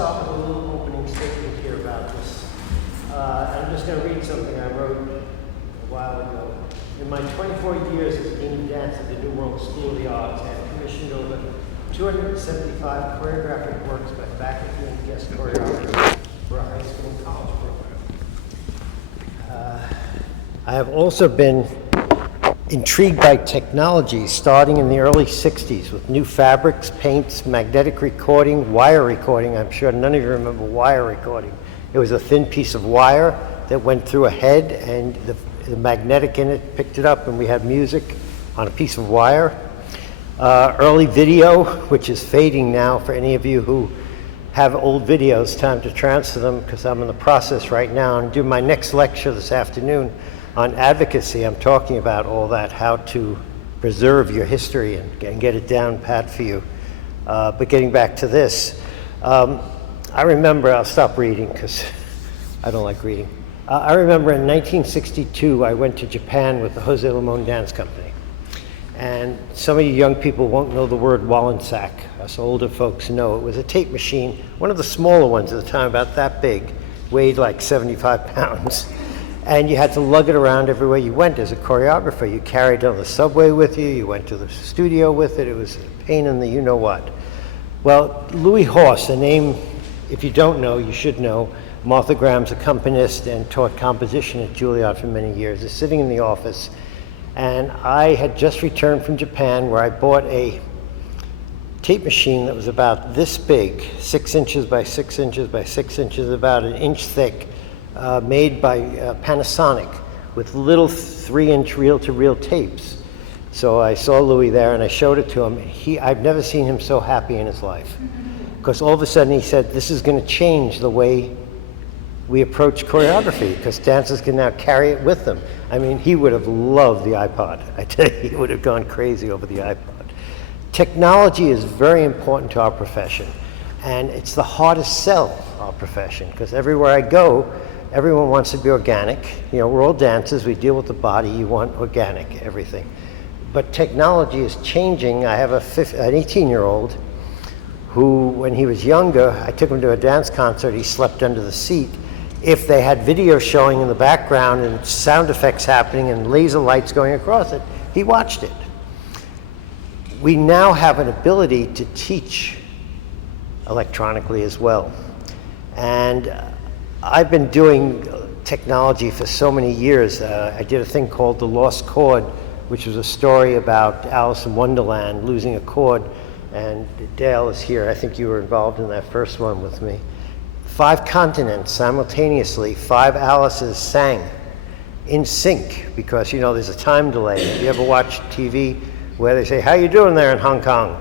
start with a little opening statement here about this. I'm just going to read something I wrote a while ago. In my 24 years as Dean of Dance at the New World School of the Arts, I have commissioned over 275 choreographic works by faculty and guest choreographers for a high school and college program. I have also been intrigued by technology starting in the early 60s with new fabrics, paints, magnetic recording, wire recording. I'm sure none of you remember wire recording. It was a thin piece of wire that went through a head, and the magnetic in it picked it up, and we had music on a piece of wire. Early video, which is fading now for any of you who have old videos, time to transfer them, because I'm in the process right now and do my next lecture this afternoon on advocacy. I'm talking about all that, how to preserve your history and get it down pat for you. But getting back to this, I remember, I'll stop reading because I don't like reading. I remember in 1962, I went to Japan with the Jose Limon Dance Company. And some of you young people won't know the word Wallensack. Us older folks know. It was a tape machine, one of the smaller ones at the time, about that big, weighed like 75 pounds. And you had to lug it around everywhere you went as a choreographer. You carried it on the subway with you, you went to the studio with it. It was a pain in the you-know-what. Well, Louis Horst, a name, if you don't know, you should know, Martha Graham's accompanist and taught composition at Juilliard for many years, is sitting in the office. And I had just returned from Japan, where I bought a tape machine that was about this big, 6 inches by 6 inches by 6 inches, about an inch thick, made by Panasonic with little 3-inch reel-to-reel tapes. So I saw Louis there and I showed it to him. I've never seen him so happy in his life, because all of a sudden he said, this is going to change the way we approach choreography, because dancers can now carry it with them. I mean, he would have loved the iPod. I tell you, he would have gone crazy over the iPod. Technology is very important to our profession, and it's the hardest sell our profession, because everywhere I go, everyone wants to be organic. You know, we're all dancers, we deal with the body, you want organic, everything. But technology is changing. I have an 18-year-old who, when he was younger, I took him to a dance concert, he slept under the seat. If they had video showing in the background and sound effects happening and laser lights going across it, he watched it. We now have an ability to teach electronically as well. And I've been doing technology for so many years. I did a thing called The Lost Chord, which was a story about Alice in Wonderland losing a chord. And Dale is here. I think you were involved in that first one with me. 5 continents simultaneously, 5 Alices sang in sync, because you know there's a time delay. Have you ever watched TV where they say, how you doing there in Hong Kong?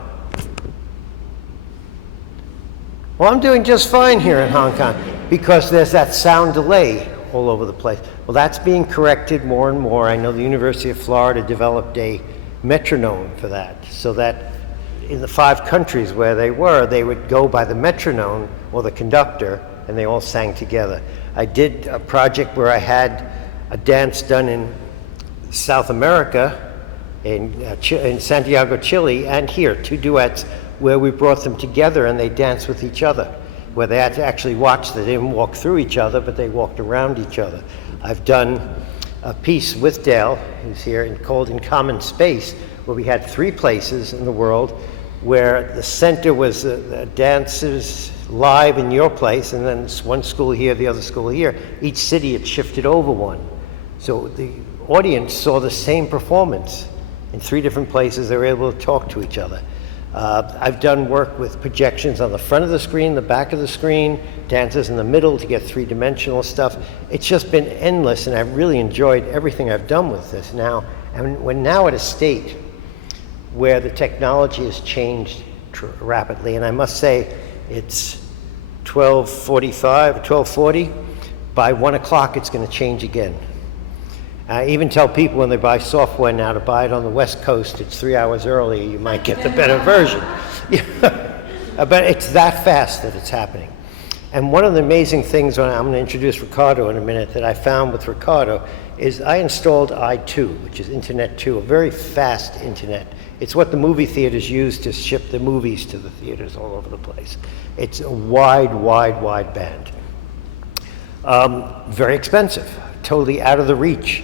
Well, I'm doing just fine here in Hong Kong, because there's that sound delay all over the place. Well, that's being corrected more and more. I know the University of Florida developed a metronome for that, so that in the 5 countries where they were, they would go by the metronome or the conductor, and they all sang together. I did a project where I had a dance done in South America, in Santiago, Chile, and here, 2 duets where we brought them together and they danced with each other, where they had to actually watch. They didn't walk through each other, but they walked around each other. I've done a piece with Dale, who's here, called In Common Space, where we had 3 places in the world where the center was the dancers live in your place, and then one school here, the other school here. Each city had shifted over one. So the audience saw the same performance in 3 different places. They were able to talk to each other. I've done work with projections on the front of the screen, the back of the screen, dancers in the middle to get 3-dimensional stuff. It's just been endless, and I've really enjoyed everything I've done with this now. And we're now at a state where the technology has changed rapidly, and I must say it's 12:45, 12:40. By 1 o'clock, it's going to change again. I even tell people when they buy software now to buy it on the West Coast. It's 3 hours earlier. You might get the better version. But it's that fast that it's happening. And one of the amazing things, when I'm going to introduce Ricardo in a minute, that I found with Ricardo is I installed I2, which is Internet 2, a very fast internet. It's what the movie theaters use to ship the movies to the theaters all over the place. It's a wide, wide, wide band. Very expensive, totally out of the reach.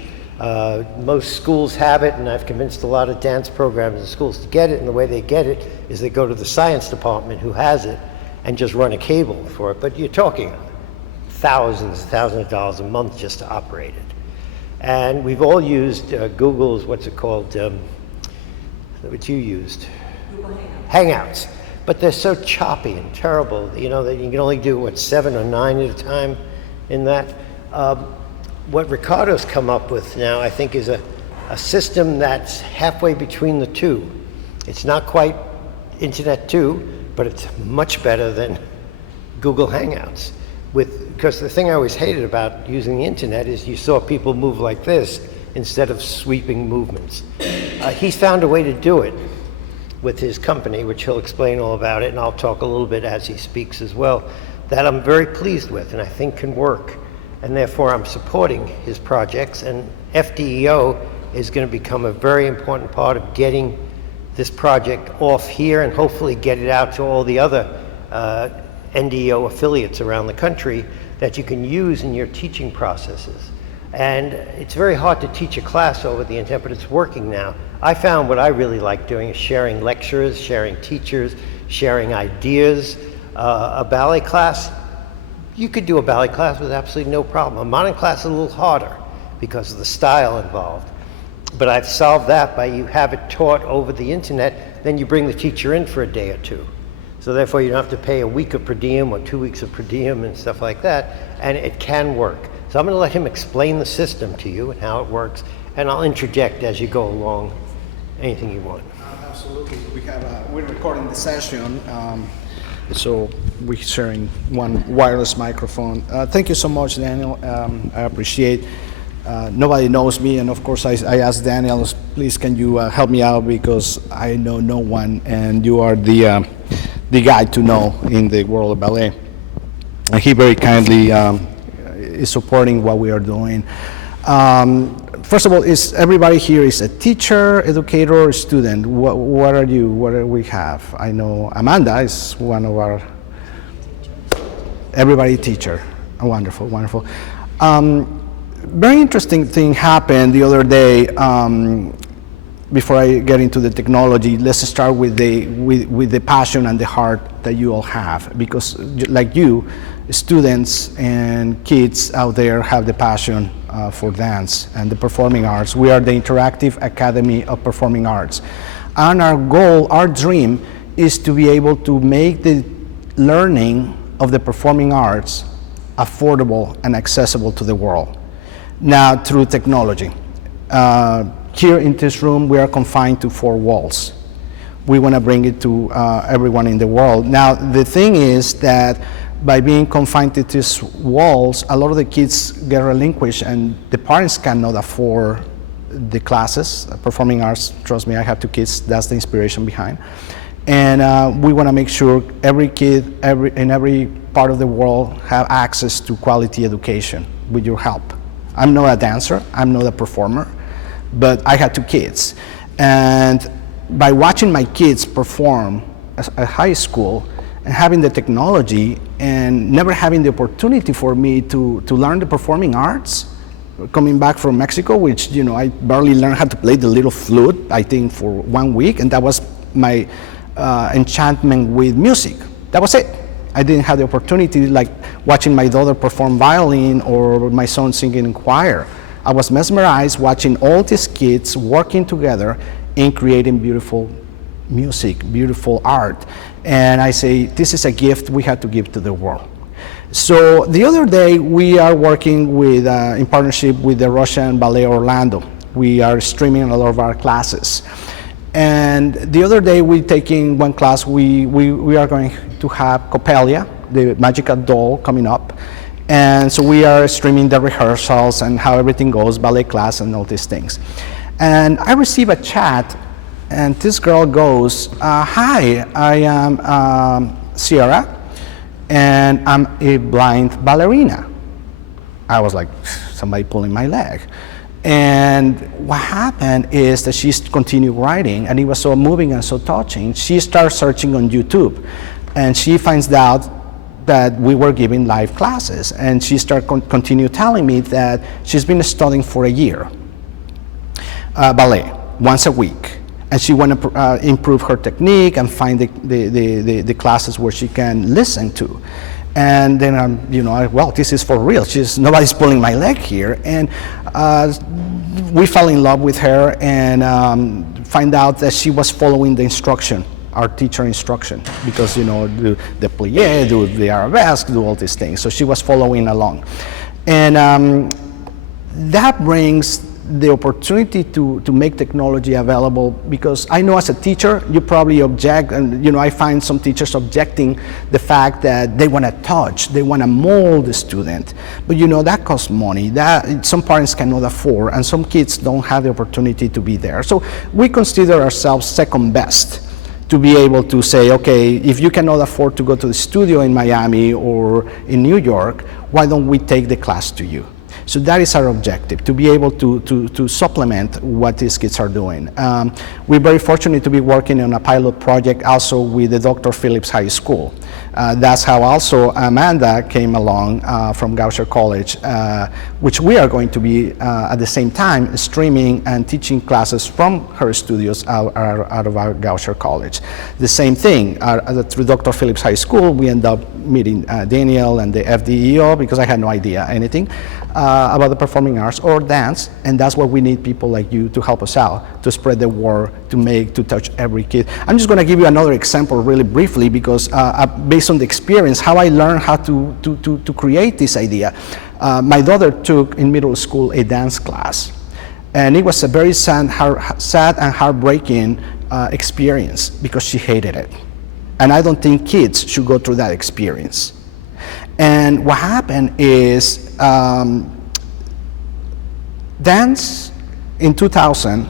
Most schools have it, and I've convinced a lot of dance programs in schools to get it, and the way they get it is they go to the science department who has it and just run a cable for it. But you're talking thousands of dollars a month just to operate it. And we've all used Google's, what's it called, what you used? Google Hangouts. But they're so choppy and terrible, you know, that you can only do, 7 or 9 at a time in that. What Ricardo's come up with now, I think, is a system that's halfway between the two. It's not quite Internet 2, but it's much better than Google Hangouts. Because the thing I always hated about using the internet is you saw people move like this instead of sweeping movements. He's found a way to do it with his company, which he'll explain all about it, and I'll talk a little bit as he speaks as well, that I'm very pleased with and I think can work. And therefore I'm supporting his projects, and FDEO is going to become a very important part of getting this project off here and hopefully get it out to all the other NDEO affiliates around the country that you can use in your teaching processes. And it's very hard to teach a class over the internet, but it's working now. I found what I really like doing is sharing lectures, sharing teachers, sharing ideas. A ballet class, you could do a ballet class with absolutely no problem. A modern class is a little harder because of the style involved. But I've solved that by you have it taught over the internet, then you bring the teacher in for a day or two. So therefore you don't have to pay a week of per diem or 2 weeks of per diem and stuff like that, and it can work. So I'm going to let him explain the system to you and how it works, and I'll interject as you go along anything you want. Absolutely. We're recording the session, so we're sharing one wireless microphone. Thank you so much, Daniel. I appreciate. Nobody knows me, and of course I asked Daniel, please can you help me out because I know no one, and you are the guy to know in the world of ballet. And he very kindly is supporting what we are doing. First of all, is everybody here is a teacher, educator, or student? What are you? What do we have? I know Amanda is one of our. Everybody teacher. Oh, wonderful, wonderful. Very interesting thing happened the other day. Before I get into the technology, let's start with the passion and the heart that you all have, because like you, students and kids out there have the passion for dance and the performing arts. We are the Interactive Academy of Performing Arts, and our goal, our dream, is to be able to make the learning of the performing arts affordable and accessible to the world. Now, through technology. Here in this room, we are confined to 4 walls. We want to bring it to everyone in the world. Now, the thing is that by being confined to these walls, a lot of the kids get relinquished, and the parents cannot afford the classes. Performing arts, trust me, I have 2 kids. That's the inspiration behind. And we want to make sure every kid in every part of the world have access to quality education with your help. I'm not a dancer, I'm not a performer, but I had 2 kids. And by watching my kids perform at high school and having the technology and never having the opportunity for me to learn the performing arts, coming back from Mexico, which, you know, I barely learned how to play the little flute, I think for 1 week, and that was my enchantment with music. That was it. I didn't have the opportunity like watching my daughter perform violin or my son singing in choir. I was mesmerized watching all these kids working together in creating beautiful music, beautiful art. And I say, this is a gift we have to give to the world. So the other day, we are working with, in partnership with the Russian Ballet Orlando. We are streaming a lot of our classes. And the other day, we taking one class, we are going to have Coppelia, the magical doll, coming up. And so we are streaming the rehearsals and how everything goes, ballet class and all these things. And I receive a chat, and this girl goes, hi, I am Sierra, and I'm a blind ballerina. I was like, somebody pulling my leg. And what happened is that she continued writing, and it was so moving and so touching. She started searching on YouTube, and she finds out that we were giving live classes, and she started continue telling me that she's been studying for a year, ballet, once a week. And she want to improve her technique and find the classes where she can listen to. And then, well, this is for real. Nobody's pulling my leg here. And we fell in love with her and find out that she was following the instruction, our teacher instruction, because, do the plie, do the arabesque, do all these things. So she was following along. And that brings the opportunity to make technology available, because I know as a teacher, you probably object, and I find some teachers objecting the fact that they want to touch, they want to mold the student, but that costs money, that some parents cannot afford, and some kids don't have the opportunity to be there. So we consider ourselves second best to be able to say, okay, if you cannot afford to go to the studio in Miami or in New York, why don't we take the class to you? So that is our objective, to be able to supplement what these kids are doing. We're very fortunate to be working on a pilot project also with the Dr. Phillips High School. That's how also Amanda came along from Goucher College, which we are going to be at the same time streaming and teaching classes from her studios out of our Goucher College. The same thing, through Dr. Phillips High School, we end up meeting Daniel and the FDEO, because I had no idea anything about the performing arts or dance, and that's why we need people like you to help us out, to spread the word, to touch every kid. I'm just going to give you another example really briefly, because based on the experience, how I learned how to create this idea. My daughter took in middle school a dance class, and it was a very sad and heartbreaking experience, because she hated it. And I don't think kids should go through that experience. And what happened is dance in 2000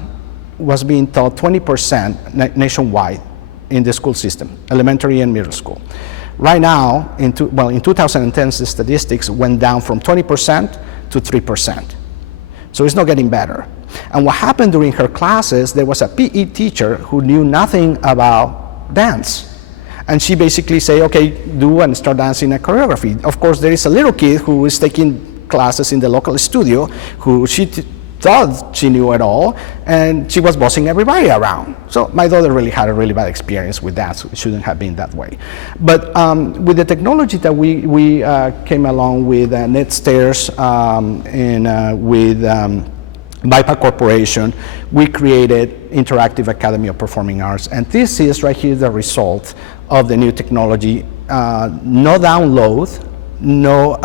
was being taught 20% nationwide in the school system, elementary and middle school. Right now, in 2010, the statistics went down from 20% to 3%. So it's not getting better. And what happened during her classes, there was a PE teacher who knew nothing about dance. And she basically say, okay, do and start dancing a choreography. Of course, there is a little kid who is taking classes in the local studio who she thought she knew it all, and she was bossing everybody around. So my daughter really had a really bad experience with that, so it shouldn't have been that way. But with the technology that we came along with NetStairs and with BIPA Corporation, we created Interactive Academy of Performing Arts. And this is right here the result of the new technology. No download, no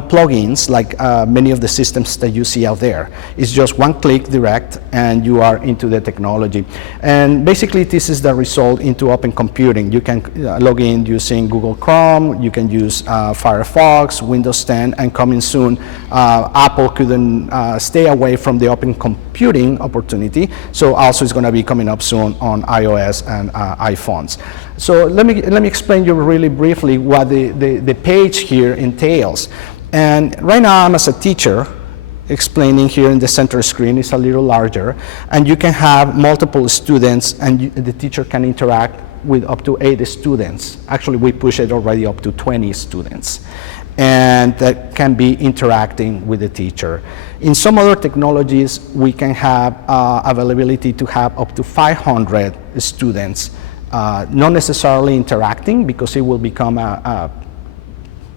plugins like many of the systems that you see out there. It's just one click direct and you are into the technology. And basically this is the result into open computing. You can log in using Google Chrome, you can use Firefox, Windows 10, and coming soon, Apple couldn't stay away from the open computing opportunity. So also it's going to be coming up soon on iOS and iPhones. So let me explain you really briefly what the page here entails. And right now I'm as a teacher explaining here in the center screen. It's a little larger, and you can have multiple students, and the teacher can interact with up to 8 students. Actually, we push it already up to 20 students, and that can be interacting with the teacher. In some other technologies, we can have availability to have up to 500 students, not necessarily interacting, because it will become a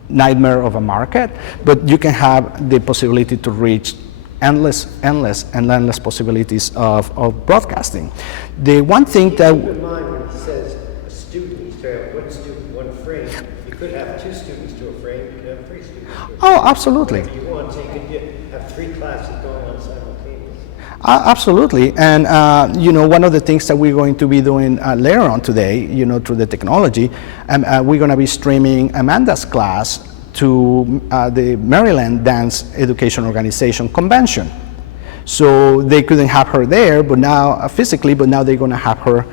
nightmare of a market, but you can have the possibility to reach endless possibilities of broadcasting. The one thing that... Keep in mind when he says a student, he's talking about one student, one frame. You could have 2 students to a frame, you could have 3 students to a frame. Oh, absolutely. Whatever you want, so you could have 3 classes going on simultaneously. Absolutely, and one of the things that we're going to be doing later on today, through the technology, we're going to be streaming Amanda's class to the Maryland Dance Education Organization convention. So they couldn't have her there, but now physically, but now they're going to have her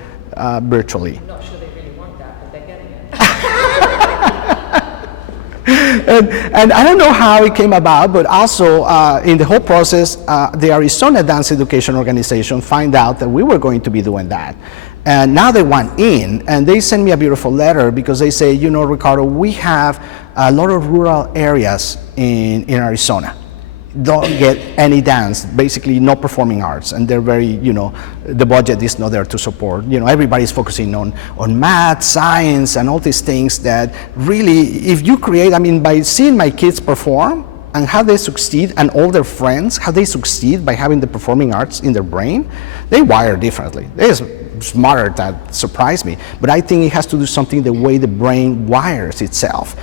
virtually. I'm not sure they really want that, but they're getting and I don't know how it came about, but also in the whole process, the Arizona Dance Education Organization find out that we were going to be doing that. And now they want in, and they send me a beautiful letter because they say, you know, Ricardo, we have a lot of rural areas in Arizona. Don't get any dance, basically no performing arts, and they're very, you know, the budget is not there to support. You know, everybody's focusing on math, science, and all these things that really, if you create, I mean, by seeing my kids perform and how they succeed, and all their friends, how they succeed by having the performing arts in their brain, they wire differently. They're smarter, that surprised me. But I think it has to do something the way the brain wires itself.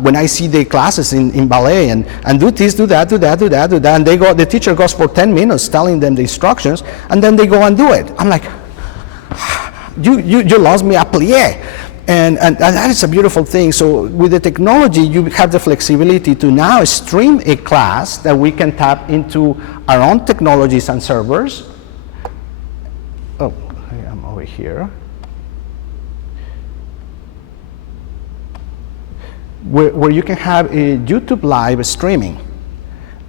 When I see the classes in ballet and do this, do that, and they go, the teacher goes for 10 minutes telling them the instructions, and then they go and do it. I'm like, you lost me a plié. And that is a beautiful thing. So with the technology, you have the flexibility to now stream a class that we can tap into our own technologies and servers. Oh, I'm over here. Where you can have a YouTube live streaming.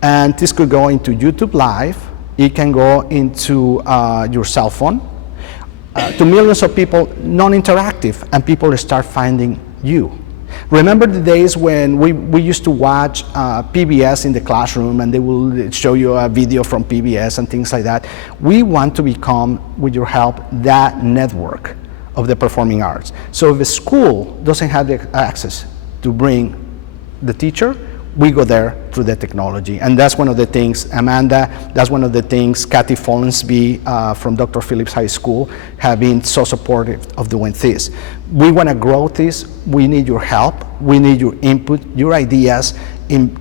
And this could go into YouTube Live. It can go into your cell phone. To millions of people, non-interactive, and people start finding you. Remember the days when we used to watch PBS in the classroom, and they will show you a video from PBS and things like that. We want to become, with your help, that network of the performing arts. So if a school doesn't have the access to bring the teacher, we go there through the technology. And that's one of the things, Amanda, that's one of the things Kathy Follensby from Dr. Phillips High School have been so supportive of doing this. We want to grow this. We need your help. We need your input, your ideas, and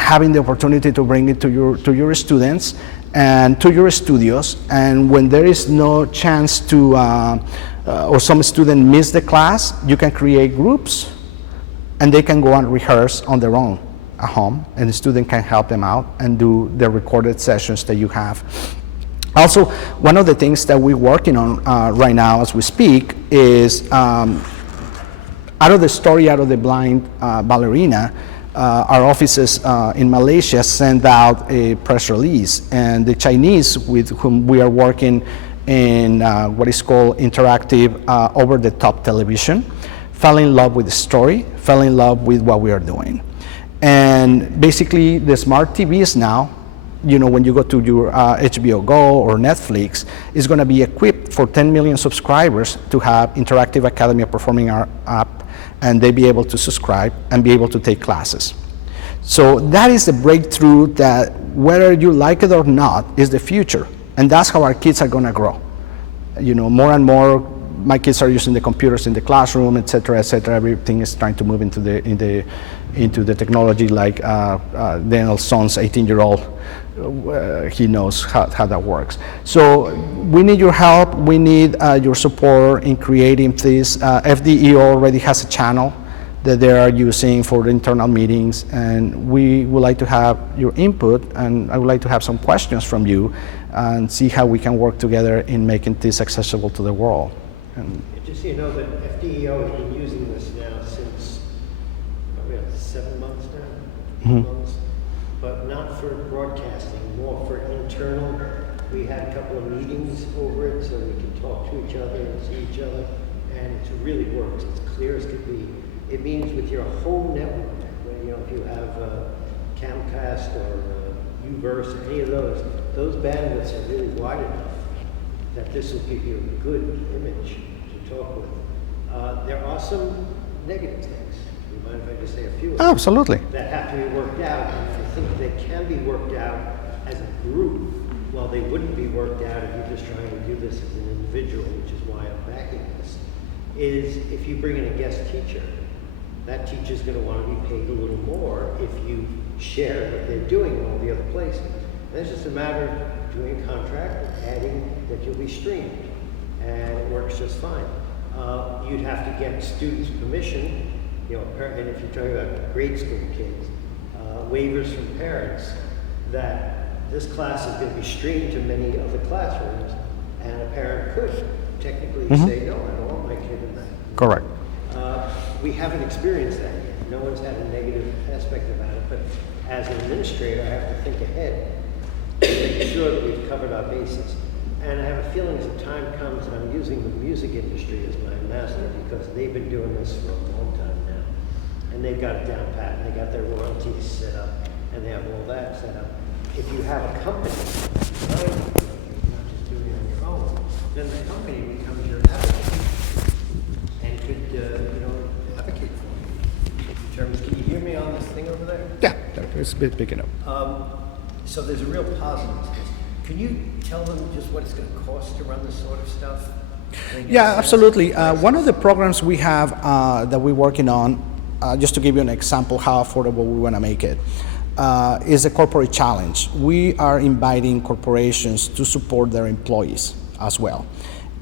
having the opportunity to bring it to your students and to your studios. And when there is no chance to, or some student miss the class, you can create groups, and they can go and rehearse on their own at home, and the student can help them out and do the recorded sessions that you have. Also, one of the things that we're working on right now as we speak is out of the story, Out of the Blind Ballerina, our offices in Malaysia sent out a press release, and the Chinese with whom we are working in what is called interactive over-the-top television fell in love with the story, fell in love with what we are doing. And basically, the smart TVs now, you know, when you go to your HBO Go or Netflix, is going to be equipped for 10 million subscribers to have Interactive Academy of Performing Art app, and they be able to subscribe and be able to take classes. So that is the breakthrough that, whether you like it or not, is the future. And that's how our kids are going to grow. You know, more and more, my kids are using the computers in the classroom, et cetera, et cetera. Everything is trying to move into the technology, like Daniel's son's 18-year-old, he knows how that works. So we need your help. We need your support in creating this. FDEO already has a channel that they are using for the internal meetings, and we would like to have your input, and I would like to have some questions from you and see how we can work together in making this accessible to the world. And just so you know that FDEO has been using this now since probably 7 months now, 8 months, but not for broadcasting, more for internal. We had a couple of meetings over it so we could talk to each other and see each other, and it really works. It's clear as could be. It means with your whole network, you know, if you have Camcast or Uverse, any of those bandwidths are really wide enough that this will give you a good image to talk with. There are some negative things. Do you mind if I just say a few of them? absolutely. That have to be worked out, and I think they can be worked out as a group. Well, they wouldn't be worked out if you're just trying to do this as an individual, which is why I'm backing this, is if you bring in a guest teacher, that teacher's going to want to be paid a little more if you share what they're doing in all the other places. And it's just a matter of doing a contract and adding that you'll be streamed, and it works just fine. You'd have to get students' permission, you know, and if you're talking about grade school kids, waivers from parents that this class is going to be streamed to many other classrooms, and a parent could technically say, no, I don't want my kid in that. Correct. We haven't experienced that yet. No one's had a negative aspect about it, but as an administrator, I have to think ahead to make sure that we've covered our bases. And I have a feeling as the time comes, and I'm using the music industry as my master because they've been doing this for a long time now. And they've got it down pat, and they got their royalties set up, and they have all that set up. If you have a company, you're not just doing it on your own, then the company becomes your advocate and could, advocate for you. In terms, can you hear me on this thing over there? Yeah, it's a bit picking up. So there's a real positive to this. Can you tell them just what it's going to cost to run this sort of stuff? Yeah, absolutely. One of the programs we have that we're working on, just to give you an example how affordable we want to make it, is a corporate challenge. We are inviting corporations to support their employees as well.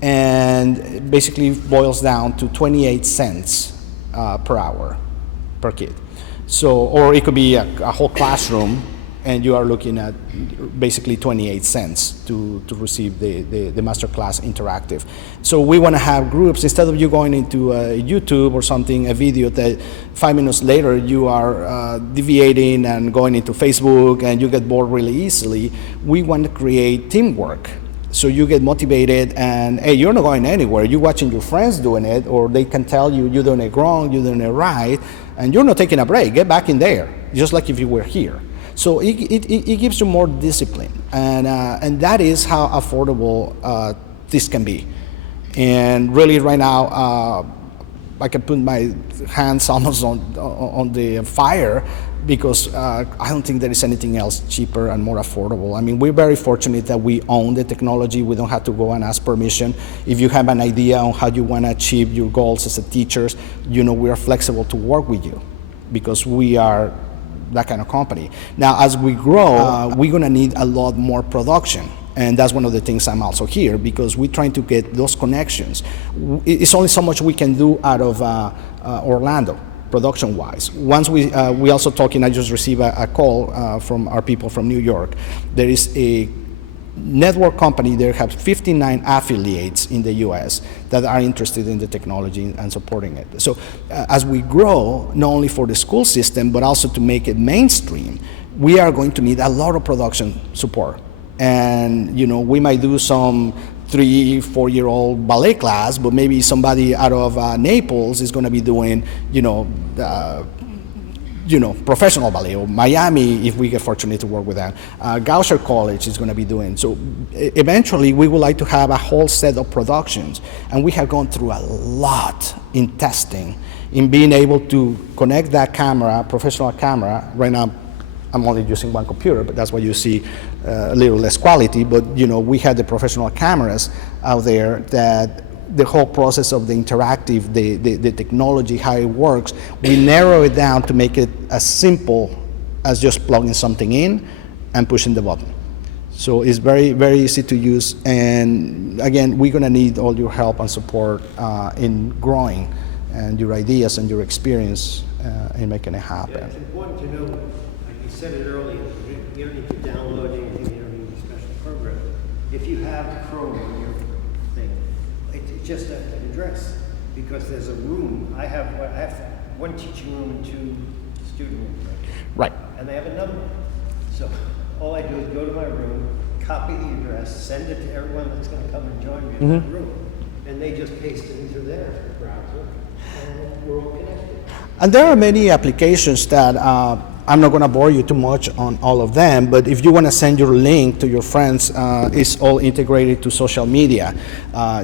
And basically boils down to 28 cents per hour per kid. So, or it could be a whole classroom, and you are looking at basically 28 cents to receive the masterclass interactive. So we want to have groups, instead of you going into YouTube or something, a video that 5 minutes later you are deviating and going into Facebook and you get bored really easily, we want to create teamwork. So you get motivated and, hey, you're not going anywhere. You're watching your friends doing it, or they can tell you you're doing it wrong, you're doing it right, and you're not taking a break. Get back in there, just like if you were here. So it gives you more discipline, and that is how affordable this can be. And really, right now, I can put my hands almost on the fire because I don't think there is anything else cheaper and more affordable. I mean, we're very fortunate that we own the technology. We don't have to go and ask permission. If you have an idea on how you want to achieve your goals as a teacher, we are flexible to work with you because we are that kind of company. Now, as we grow, we're gonna need a lot more production. And that's one of the things I'm also here, because we're trying to get those connections. It's only so much we can do out of Orlando, production-wise. Once we also talking, I just received a call from our people from New York. There is a network company there, have 59 affiliates in the US that are interested in the technology and supporting it. So as we grow, not only for the school system, but also to make it mainstream, we are going to need a lot of production support. And we might do some 3-4-year-old ballet class, but maybe somebody out of Naples is going to be doing, professional ballet, or Miami, if we get fortunate to work with them. Goucher College is going to be doing. So eventually, we would like to have a whole set of productions. And we have gone through a lot in testing, in being able to connect that camera, professional camera. Right now, I'm only using one computer, but that's why you see a little less quality. But we had the professional cameras out there that the whole process of the interactive, the technology, how it works, we narrow it down to make it as simple as just plugging something in and pushing the button. So it's very, very easy to use. And again, we're gonna need all your help and support in growing and your ideas and your experience in making it happen. Yeah, it's important to know, like you said it earlier, you don't need to download anything, you don't need a special program. If you have Chrome on your thing, it's just an address, because there's a room. I have one teaching room and 2 student rooms. Right. And they have a number. So all I do is go to my room, copy the address, send it to everyone that's going to come and join me in that room. And they just paste it into their browser, and we're all connected. And there are many applications that I'm not going to bore you too much on all of them, but if you want to send your link to your friends, it's all integrated to social media.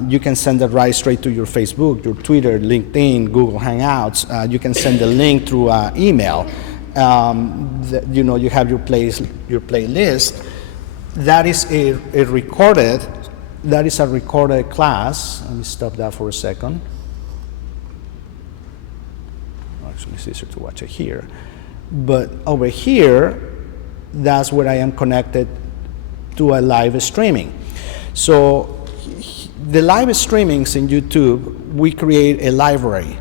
You can send it right straight to your Facebook, your Twitter, LinkedIn, Google Hangouts. You can send the link through email. You have your playlist. That is a recorded class. Let me stop that for a second. Actually, it's easier to watch it here. But over here, that's where I am connected to a live streaming. So the live streamings in YouTube, we create a library.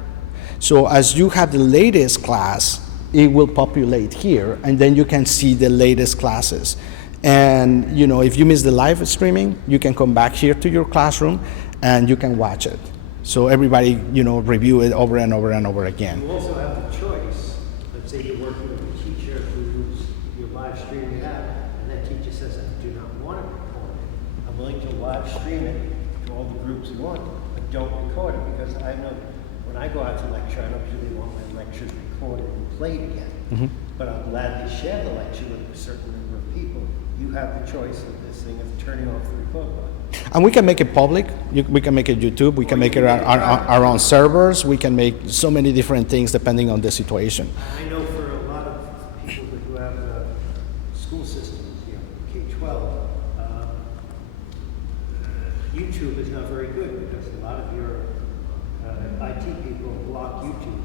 So as you have the latest class, it will populate here, and then you can see the latest classes. And if you miss the live streaming, you can come back here to your classroom and you can watch it. So everybody, review it over and over and over again. You also have the choice. Let's say you're working with a teacher who's your live stream you have, and that teacher says, I do not want to record it. I'm willing to live stream it to all the groups you want, but don't record it, because I know when I go out to lecture, I don't really want my lectures recorded and played again. But I'll gladly share the lecture with a certain number of people. You have the choice of this thing of turning off the record button. And we can make it public. We can make it YouTube. We can make it our own servers. We can make so many different things depending on the situation. I know for a lot of people who have school systems, K-12, YouTube is not very good because a lot of your IT people block YouTube.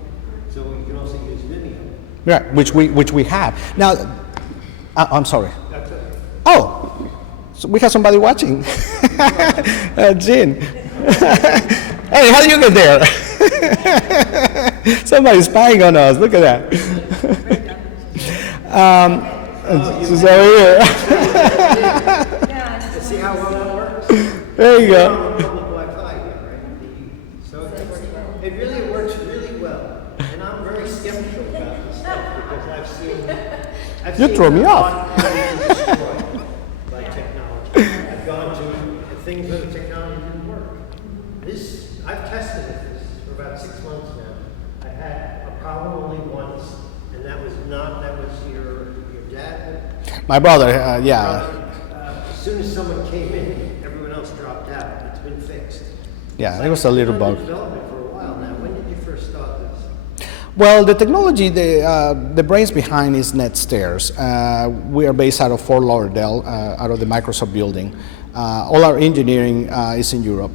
So you can also use Vimeo. Yeah, which we have. Now, I'm sorry. That's it. Oh, so we have somebody watching. Jean. Hey, how did you get there? Somebody's spying on us. Look at that. She's over here. See how well that works? There you go. Public Wi-Fi here, right? So it really works really well. And I'm very skeptical about this stuff because I've You seen throw me a off. lot destroyed by technology. I've gone to things where the technology didn't work. I've tested this for about 6 months now. I had a problem only once, and that was your dad. My brother, yeah. As soon as someone came in, everyone else dropped out. It's been fixed. Yeah, it was a little It's been bug. under development for a while now. When did you first start this? Well, the technology, the brains behind is NetStairs. We are based out of Fort Lauderdale, out of the Microsoft building. All our engineering is in Europe.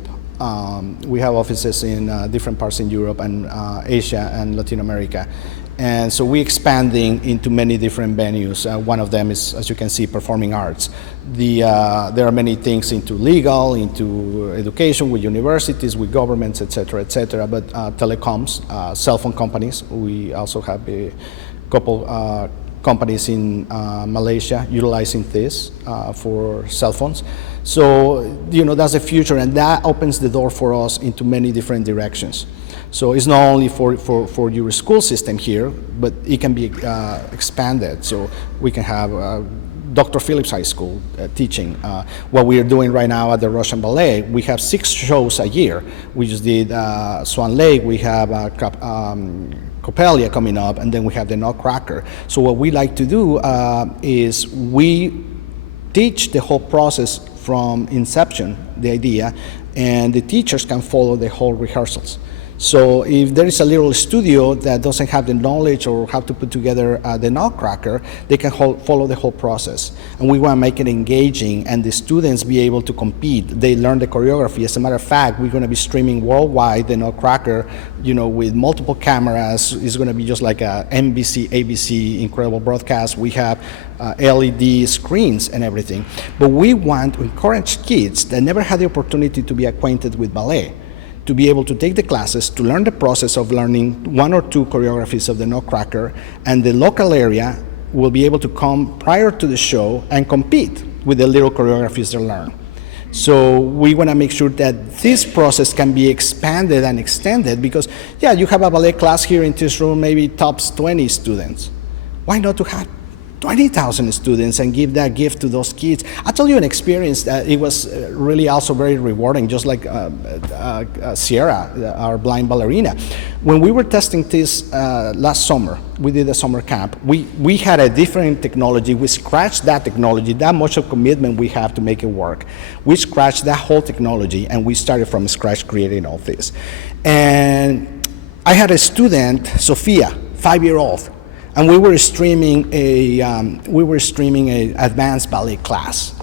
We have offices in different parts in Europe and Asia and Latin America. And so we're expanding into many different venues. One of them is, as you can see, performing arts. There are many things into legal, into education, with universities, with governments, et cetera, but telecoms, cell phone companies. We also have a couple companies in Malaysia utilizing this for cell phones. So, that's the future, and that opens the door for us into many different directions. So it's not only for your school system here, but it can be expanded. So we can have Dr. Phillips High School teaching. What we are doing right now at the Russian Ballet, we have 6 shows a year. We just did Swan Lake, we have Coppelia coming up, and then we have the Nutcracker. So what we like to do is we teach the whole process from inception, the idea, and the teachers can follow the whole rehearsals. So if there is a little studio that doesn't have the knowledge or how to put together the Nutcracker, they can follow the whole process. And we want to make it engaging and the students be able to compete. They learn the choreography. As a matter of fact, we're going to be streaming worldwide the Nutcracker, with multiple cameras. It's going to be just like a NBC, ABC incredible broadcast. We have LED screens and everything. But we want to encourage kids that never had the opportunity to be acquainted with ballet to be able to take the classes, to learn the process of learning 1 or 2 choreographies of the Nutcracker, and the local area will be able to come prior to the show and compete with the little choreographies they learn. So we want to make sure that this process can be expanded and extended because, you have a ballet class here in this room, maybe tops 20 students. Why not to have 20,000 students and give that gift to those kids? I'll tell you an experience that it was really also very rewarding, just like Sierra, our blind ballerina. When we were testing this last summer, we did a summer camp. We had a different technology. We scratched that technology, that much of commitment we have to make it work. We scratched that whole technology and we started from scratch creating all this. And I had a student, Sophia, 5-year-old, and we were streaming a advanced ballet class.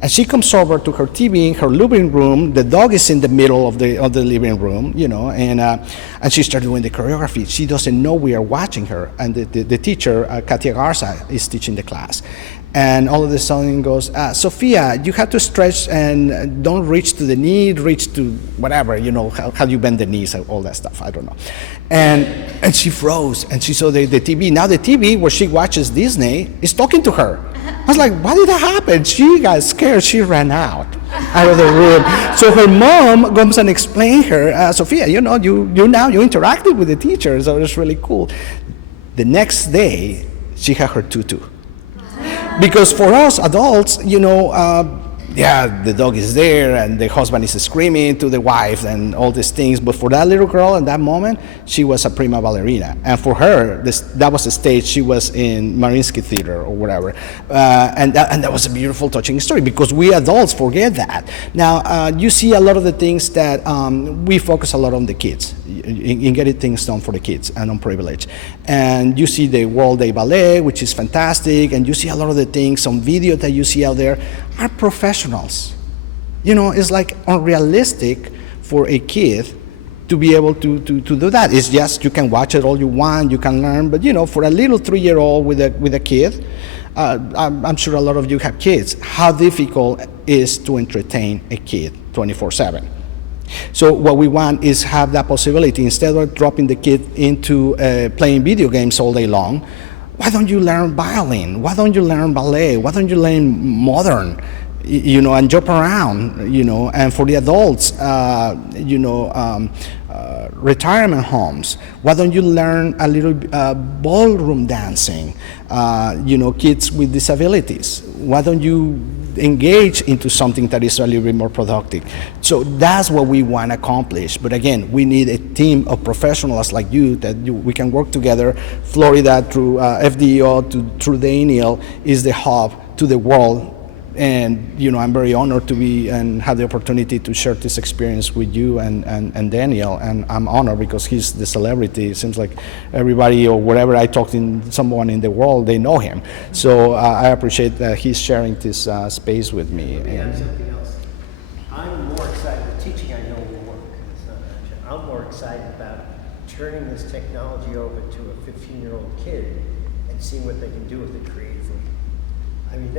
And she comes over to her TV in her living room. The dog is in the middle of the living room, and she started doing the choreography. She doesn't know we are watching her. And the teacher, Katia Garza, is teaching the class. And all of a sudden goes, Sophia, you have to stretch and don't reach to the knee, reach to whatever, how you bend the knees, all that stuff, I don't know. And she froze and she saw the TV. Now the TV where she watches Disney is talking to her. I was like, why did that happen? She got scared. She ran out of the room. So her mom comes and explains her, Sophia, you interacted with the teacher, so it was really cool. The next day, she had her tutu. Because for us adults, the dog is there and the husband is screaming to the wife and all these things. But for that little girl in that moment, she was a prima ballerina. And for her, that was the stage. She was in Mariinsky Theater or whatever. And that was a beautiful, touching story because we adults forget that. Now, you see a lot of the things that we focus a lot on the kids, in getting things done for the kids and on privilege. And you see the World Day Ballet, which is fantastic. And you see a lot of the things, some video that you see out there are professionals. It's like unrealistic for a kid to be able to do that. It's just, you can watch it all you want, you can learn, but for a little 3-year-old with a kid, I'm sure a lot of you have kids, how difficult it is to entertain a kid 24/7. So what we want is have that possibility. Instead of dropping the kid into playing video games all day long, why don't you learn violin? Why don't you learn ballet? Why don't you learn modern, and jump around, and for the adults, retirement homes. Why don't you learn a little ballroom dancing, kids with disabilities? Why don't you engage into something that is a little bit more productive? So that's what we want to accomplish. But again, we need a team of professionals like you we can work together. Florida through FDEO through Daniel is the hub to the world. And I'm very honored to be and have the opportunity to share this experience with you and Daniel. And I'm honored because he's the celebrity. It seems like everybody or wherever I talk to someone in the world, they know him. So I appreciate that he's sharing this space with me. Let me add something else. I'm more excited. The teaching I know will work. I'm more excited about turning this technology over to a 15-year-old kid and seeing what they can do with it creatively. I mean,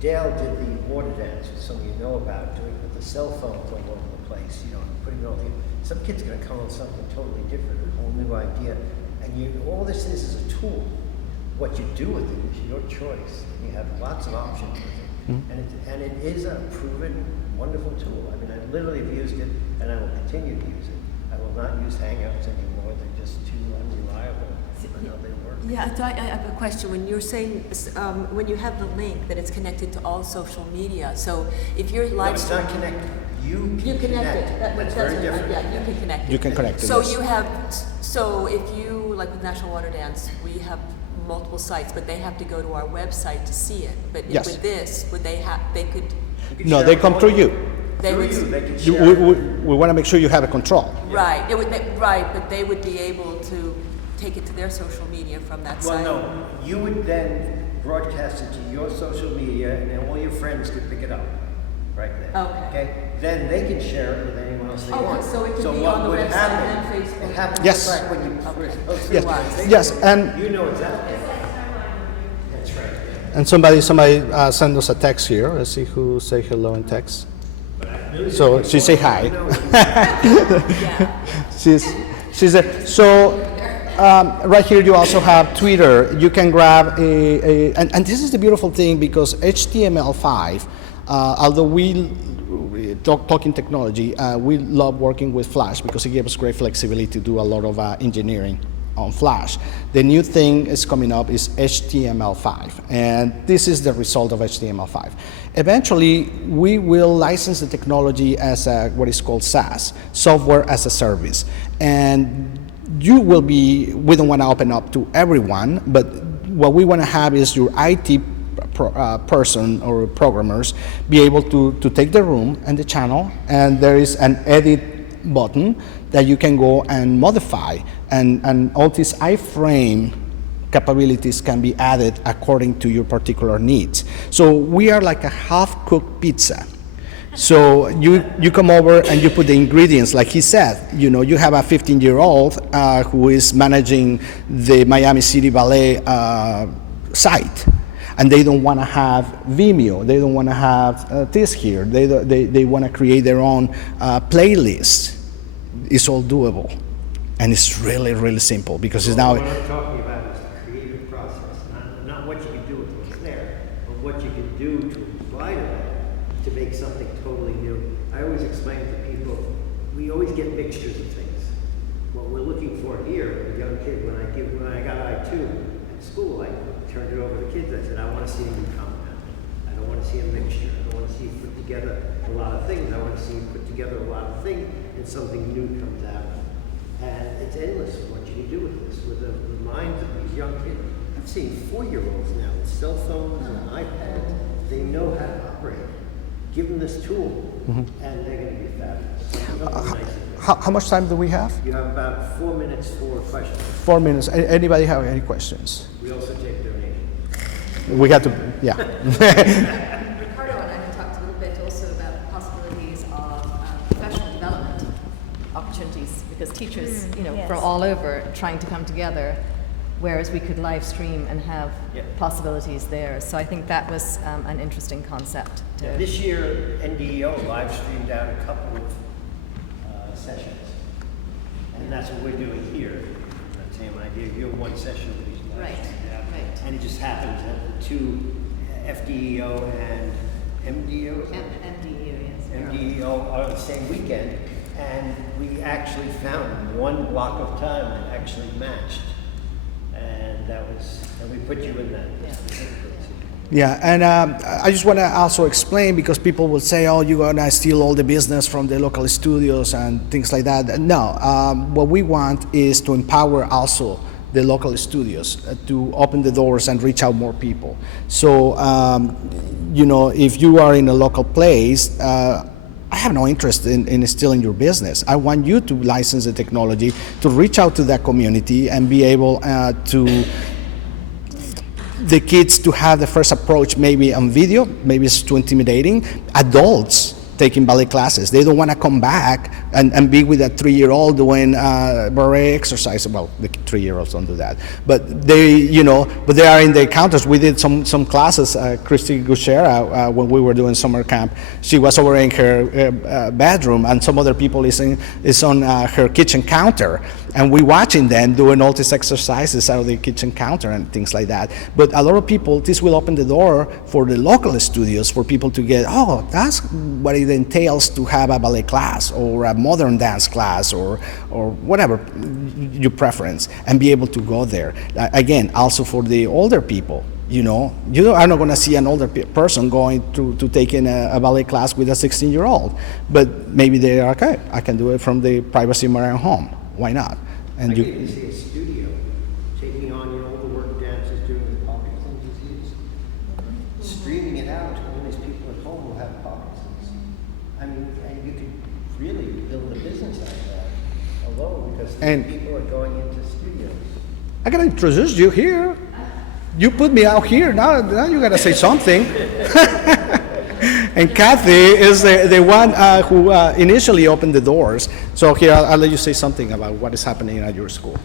Dale did the water dance, which some of you know about, doing it with the cell phones all over the place, putting it all together. Some kid's going to come up with something totally different, a whole new idea. And all this is a tool. What you do with it is your choice. You have lots of options with it. Mm-hmm. And it is a proven, wonderful tool. I mean, I literally have used it, and I will continue to use it. I will not use Hangouts anymore. They're just too unreliable. I know they work. Yeah, so I have a question. When you're saying, when you have the link that it's connected to all social media, so if you're live it's not connected. You connect it. That's very different. Yeah, you can connect it. You can connect it. So yes. so if you, like with National Water Dance, we have multiple sites, but they have to go to our website to see it. But yes. with this, they could... No, they come through you. They can share. We want to make sure you have a control. Right, but they would be able to take it to their social media from that site. Well, no, you would then broadcast it to your social media, and then all your friends could pick it up right then. Okay. Then they can share it with anyone else they want. So it could be on the website and Facebook. It happens yes. just like when you post it on Facebook. Yes, and you know it's out there. That's right. And somebody send us a text here. Let's see who say hello in text. So she say hi. she's there. So right here you also have Twitter. You can grab and this is the beautiful thing because HTML5, although we talking technology, we love working with Flash because it gives us great flexibility to do a lot of engineering on Flash. The new thing is coming up is HTML5, and this is the result of HTML5. Eventually, we will license the technology as what is called SaaS, software as a service. And we don't want to open up to everyone, but what we want to have is your IT person or programmers be able to take the room and the channel, and there is an edit button that you can go and modify, and all these iframe capabilities can be added according to your particular needs. So we are like a half-cooked pizza. So you come over and you put the ingredients, like he said, you have a 15-year-old who is managing the Miami City Ballet site, and they don't want to have Vimeo, they don't want to have this here, they want to create their own playlist. It's all doable, and it's really, really simple because it's now... What I'm talking about is the creative process, not what you can do with what's there. always get mixtures of things. What we're looking for here, a young kid, when I got I2 at school, I turned it over to kids. I said, I want to see a new compound. I don't want to see a mixture. I don't want to see you put together a lot of things. I want to see you put together a lot of things and something new comes out. And it's endless what you can do with this, with the minds of these young kids. I've seen 4-year-olds now with cell phones and iPads. They know how to operate. Give them this tool, and they're going to be fabulous. How much time do we have? You have about 4 minutes for questions. 4 minutes. Anybody have any questions? We also take donations. We got to, yeah. Ricardo and I have talked a little bit also about the possibilities of professional development opportunities, because teachers, from all over trying to come together, whereas we could live stream and have possibilities there. So I think that was an interesting concept. This year, NDEO live streamed out a couple of sessions, and that's what we're doing here. I'm saying when I gave you one session with these live Right, streamed out, right. and it just happens that the two FDEO and MDEO, MDU, yes. MDEO are the same weekend, and we actually found one block of time that actually matched, and we put you in that. Yeah, and I just want to also explain, because people will say, oh, you're going to steal all the business from the local studios and things like that. No, what we want is to empower also the local studios to open the doors and reach out more people. So, if you are in a local place, I have no interest in stealing your business. I want you to license the technology, to reach out to that community and be able to the kids to have the first approach maybe on video, maybe it's too intimidating. Adults taking ballet classes, they don't want to come back and be with a 3-year-old doing ballet exercise. Well, the 3-year-olds don't do that, but they are in the counters. We did some classes. Christy Gushera, when we were doing summer camp, she was over in her bedroom, and some other people is on her kitchen counter, and we watching them doing all these exercises out of the kitchen counter and things like that. But a lot of people, this will open the door for the local studios for people to get, oh, that's what it entails to have a ballet class or a modern dance class or whatever your preference, and be able to go there. Again, also for the older people, you are not going to see an older person going to taking a ballet class with a 16-year-old, but maybe they are, okay, I can do it from the privacy of my own home. Why not? And I can even see a studio taking on all the work dances doing the Parkinson's disease, streaming it out, and all these people at home will have Parkinson's. I mean, and you could really build a business out of that alone, because these people are going into studios. I gotta introduce you here. You put me out here, now you gotta say something. And Kathy is the one who initially opened the doors. So here, I'll let you say something about what is happening at your school.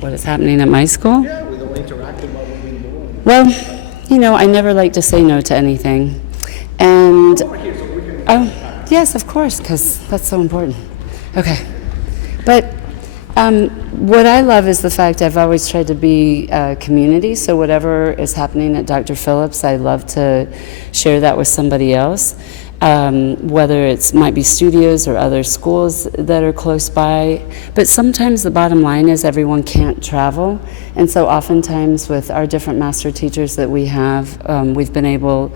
What is happening at my school? Yeah, with all interactive, what we've been doing. Well, I never like to say no to anything. And, oh, yes, of course, because that's so important. Okay. But what I love is the fact I've always tried to be community, so whatever is happening at Dr. Phillips, I love to share that with somebody else, whether it might be studios or other schools that are close by. But sometimes the bottom line is everyone can't travel, and so oftentimes with our different master teachers that we have, we've been able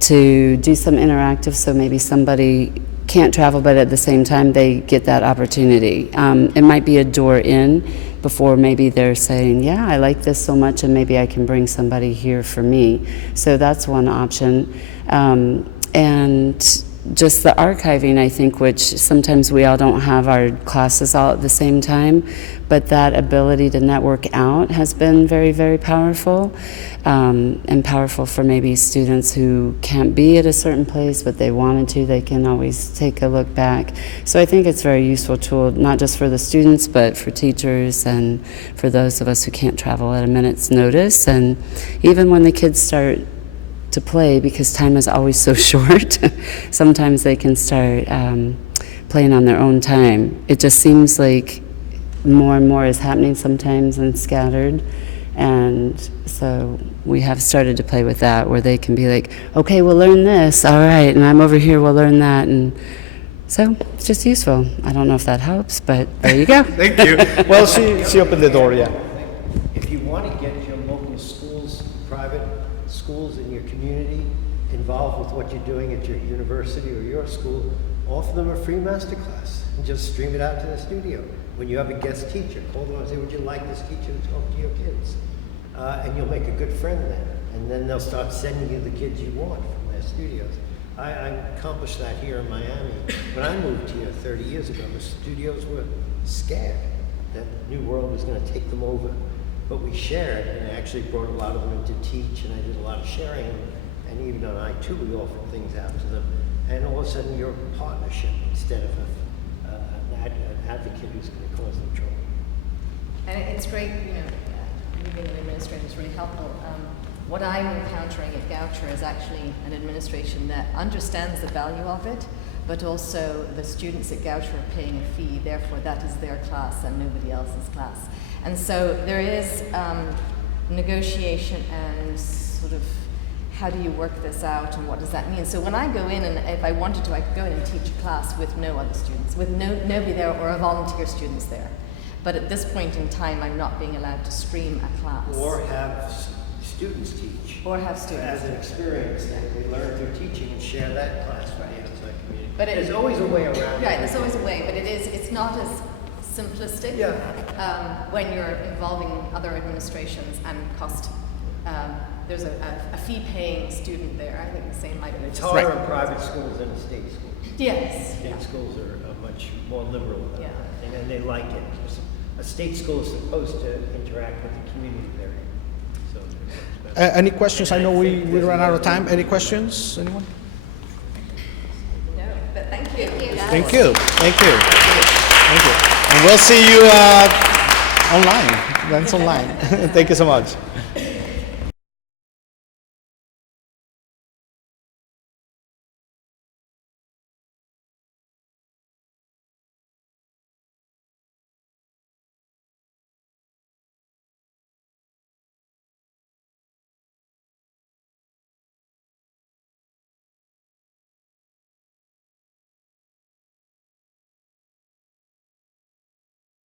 to do some interactive, so maybe somebody can't travel, but at the same time they get that opportunity. It might be a door in before maybe they're saying, yeah, I like this so much and maybe I can bring somebody here for me. So that's one option. And just the archiving, I think, which sometimes we all don't have our classes all at the same time, but that ability to network out has been very, very powerful, and powerful for maybe students who can't be at a certain place, but they wanted to, they can always take a look back. So I think it's a very useful tool, not just for the students, but for teachers and for those of us who can't travel at a minute's notice. And even when the kids start to play, because time is always so short, sometimes they can start playing on their own time. It just seems like more and more is happening sometimes and scattered, and so we have started to play with that, where they can be like, okay, we'll learn this, all right, and I'm over here, we'll learn that, and So it's just useful. I don't know if that helps, but there you go. Thank you. Well, she opened the door, yeah. If you want to get your local schools, private schools in your community involved with what you're doing at your university or your school, offer them a free masterclass and just stream it out to the studio. When you have a guest teacher, call them and say, would you like this teacher to talk to your kids? And you'll make a good friend then. And then they'll start sending you the kids you want from their studios. I accomplished that here in Miami. When I moved here 30 years ago, the studios were scared that New World was going to take them over. But we shared, and I actually brought a lot of them in to teach, and I did a lot of sharing. And even on I2, we offered things out to them. And all of a sudden, you're a partnership instead of an advocate who's going to cause them trouble. And it's great, being an administrator is really helpful. What I'm encountering at Goucher is actually an administration that understands the value of it, but also the students at Goucher are paying a fee, therefore that is their class and nobody else's class. And so there is negotiation and sort of how do you work this out and what does that mean? So when I go in, and if I wanted to, I could go in and teach a class with no other students, with nobody there or a volunteer students there. But at this point in time, I'm not being allowed to stream a class. Or have students teach. Or have students. As an experience, they learn through teaching and share that class with the outside community. But there's always a way around it. Right, there's always a way, but it's not as simplistic when you're involving other administrations and cost. There's a fee-paying student there. I think the same might be. It's harder in private schools than in state schools. Yes. State schools are much more liberal about Yeah. that, and they like it. A state school is supposed to interact with the community there. So it works better. Any questions? I know we ran out of time. Any questions? Anyone? No, but thank you. Thank you. Thank you. Thank you. And we'll see you online. That's online. Thank you so much.